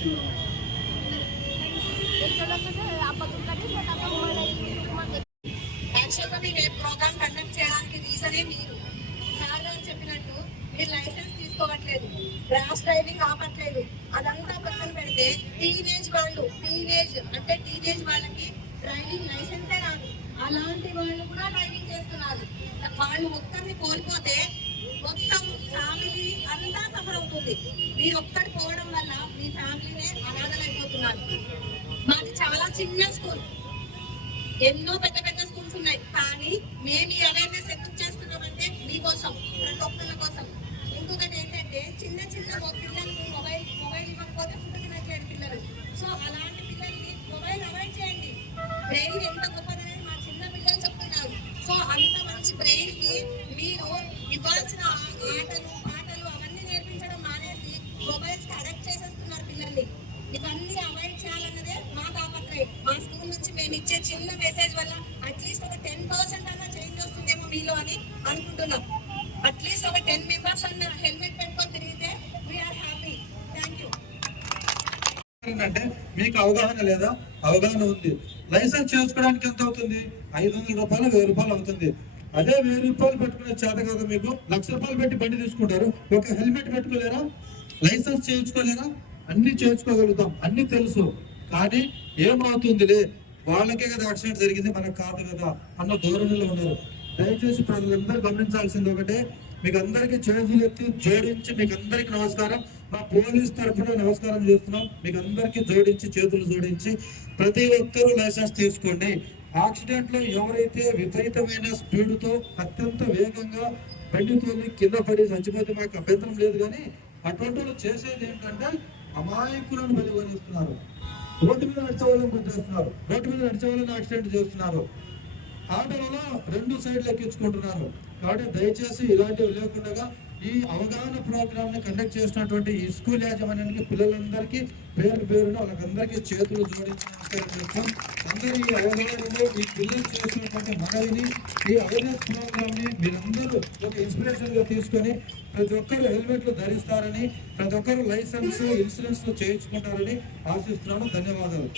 వచ్చింది. యాక్చువల్గా మీరు ప్రోగ్రామ్ కండక్ట్ చేయడానికి రీజనే మీరు సార్ గారు చెప్పినట్టు మీరు లైసెన్స్ తీసుకోవట్లేదు, ర్యాష్ డ్రైవింగ్ ఆపట్లేదు. అదంతా పక్కన పెడితే టీనేజ్ అంటే టీనేజ్ వాళ్ళకి డ్రైవింగ్ లైసెన్సే రాదు. అలాంటి వాళ్ళు కూడా డ్రైవింగ్ చేస్తున్నారు. వాళ్ళు ఒక్కరిని కోల్పోతే మొత్తం ఫ్యామిలీ అంతా సఫర్ అవుతుంది. మీరు ఒక్కటి పోవడం వల్ల మీ ఫ్యామిలీనే అనాథలైపోతున్నారు. మాది చాలా చిన్న స్కూల్, ఎన్నో పెద్ద పెద్ద స్కూల్స్ ఉన్నాయి. కానీ మేము ఈ అవేర్నెస్ ఎందుకు చేస్తున్నామంటే మీకోసం, ప్రతి ఒక్కళ్ళ కోసం. ఇంకొకటి ఏంటంటే చిన్న పిల్లలకు మొబైల్ ఇవ్వకపోతే ఫుడ్ తినట్లేదు పిల్లలు. సో అలాంటి పిల్లల్ని మొబైల్ అవాయిడ్ చేయండి. బ్రెయిన్ ఎంత గొప్పదనేది మా చిన్న పిల్లలు చెప్తున్నారు. సో అంత మంచి బ్రెయిన్ కి మీరు ఇవ్వాల్సిన పాటలు అవన్నీ నేర్పించడం మానేసి మొబైల్స్ కి అడక్ట్ చేసేస్తున్నారు పిల్లల్ని. ఇవన్నీ అవాయిడ్ చేయాలన్నదే మా తాపత్రయం. మా స్కూల్ నుంచి మేము ఇచ్చే చిన్న మెసేజ్ వల్ల అట్లీస్ట్ ఒక 10% అన్న చేంజ్ వస్తుందేమో మీలో అని అనుకుంటున్నాం. అట్లీస్ట్ ఒక 10 మెంబర్స్ అన్న హెల్మెట్ పెట్టుకొని తిరిగితే వీఆర్ హ్యాపీ. Thank you. అంటే మీకు అవగాహన లేదా? అవగాహన ఉంది. లైసెన్స్ చేసుకోవడానికి ఎంత అవుతుంది? 500 రూపాయలు 1000 రూపాయలు అవుతుంది. అదే 1000 రూపాయలు పెట్టుకునే చేత కదా మీకు 1,00,000 రూపాయలు పెట్టి బండి తీసుకుంటారు. ఒక హెల్మెట్ పెట్టుకోలేరా? లైసెన్స్ చేయించుకోలేరా? అన్ని చేయించుకోగలుగుతాం, అన్ని తెలుసు. కానీ ఏమవుతుందిలే, వాళ్ళకే కదా యాక్సిడెంట్ జరిగింది, మనకు కాదు కదా అన్న ధోరణిలో ఉన్నారు. దయచేసి ప్రజలందరూ గమనించాల్సింది ఒకటే, మీకు అందరికీ చేతులు ఎత్తి జోడించి మీకు అందరికీ నమస్కారం. మా పోలీస్ తరఫున నమస్కారం చేస్తున్నాం. మీకు అందరికీ చేతులు జోడించి ప్రతి ఒక్కరూ లైసెన్స్ తీసుకోండి. యాక్సిడెంట్ లో ఎవరైతే విపరీతమైన స్పీడ్తో అత్యంత వేగంగా బండి తోలి కింద పడి చచ్చిపోతే మాకు అభ్యంతరం లేదు. కానీ అటువంటి వాళ్ళు చేసేది ఏంటంటే అమాయకులను బలిగొనిస్తున్నారు. రోడ్డు మీద నడిచే వాళ్ళని గుర్తిస్తున్నారు, రోడ్డు మీద నడిచే వాళ్ళని యాక్సిడెంట్ చేస్తున్నారు, ఆటోలలో 2 సైడ్లు ఎక్కించుకుంటున్నారు. కాబట్టి దయచేసి ఇలాంటివి లేకుండా ఈ అవగాహన ప్రోగ్రామ్ ని కండక్ట్ చేసినటువంటి ఈ స్కూల్ యాజమాన్యానికి పిల్లలందరికీ పేరున వాళ్ళకందరికీ చేతులు జోడించి నమస్కారం చేస్తాం. అందరూ ఈ అవగాహనలో ఈ పిల్లలు చేసినటువంటి మనవిని, ఈ అవేర్నెస్ ప్రోగ్రామ్ ని మీరందరూ ఒక ఇన్స్పిరేషన్ గా తీసుకొని ప్రతి ఒక్కరు హెల్మెట్లు ధరిస్తారని, ప్రతి ఒక్కరు లైసెన్స్ ఇన్సూరెన్స్ చేయించుకుంటారని ఆశిస్తున్నాను. ధన్యవాదాలు.